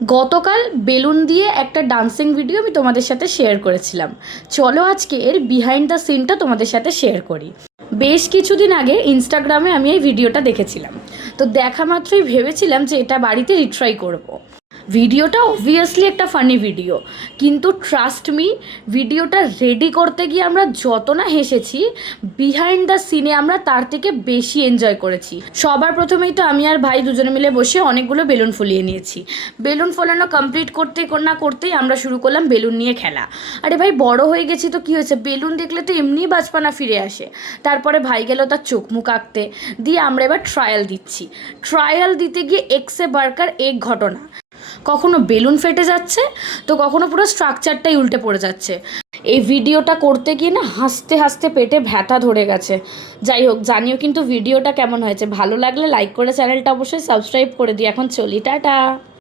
গতকাল বেলুন দিয়ে একটা ডান্সিং ভিডিও আমি তোমাদের সাথে শেয়ার করেছিলাম। চলো আজকে এর বিহাইন্ড দ্য সিনটা তোমাদের সাথে শেয়ার করি। বেশ কিছুদিন আগে ইনস্টাগ্রামে আমি এই ভিডিওটা দেখেছিলাম, তো দেখা মাত্রই ভেবেছিলাম যে এটা বাড়িতে রিট্রাই করব। ভিডিওটা অবভিয়াসলি একটা ফানি ভিডিও, কিন্তু ট্রাস্ট মি, ভিডিওটা রেডি করতে গিয়ে আমরা যত না হেসেছি, বিহাইন্ড দ্য সিনে আমরা তার থেকে বেশি এনজয় করেছি। সবার প্রথমেই তো আমি আর ভাই দুজনে মিলে বসে অনেকগুলো বেলুন ফুলিয়ে নিয়েছি। বেলুন ফোলানো কমপ্লিট করতে না করতেই আমরা শুরু করলাম বেলুন নিয়ে খেলা। আরে ভাই, বড় হয়ে গেছি তো কী হয়েছে, বেলুন দেখলে তো এমনিই বাজপানা ফিরে আসে। তারপরে ভাই গেল তার চোখ মুখ আঁকতে, দিয়ে আমরা এবার ট্রায়াল দিচ্ছি। ট্রায়াল দিতে গিয়ে এক্সে বার্কার এক ঘটনা, কখনো বেলুন ফেটে যাচ্ছে, তো কখনো পুরো স্ট্রাকচারটাই উল্টে পড়ে যাচ্ছে। এই ভিডিওটা করতে গিয়ে না হাসতে হাসতে পেটে ব্যথা ধরে গেছে। যাই হোক, জানিও কিন্তু ভিডিওটা কেমন হয়েছে। ভালো লাগলে লাইক করে চ্যানেলটা অবশ্যই সাবস্ক্রাইব করে দিই। এখন চলি, টাটা।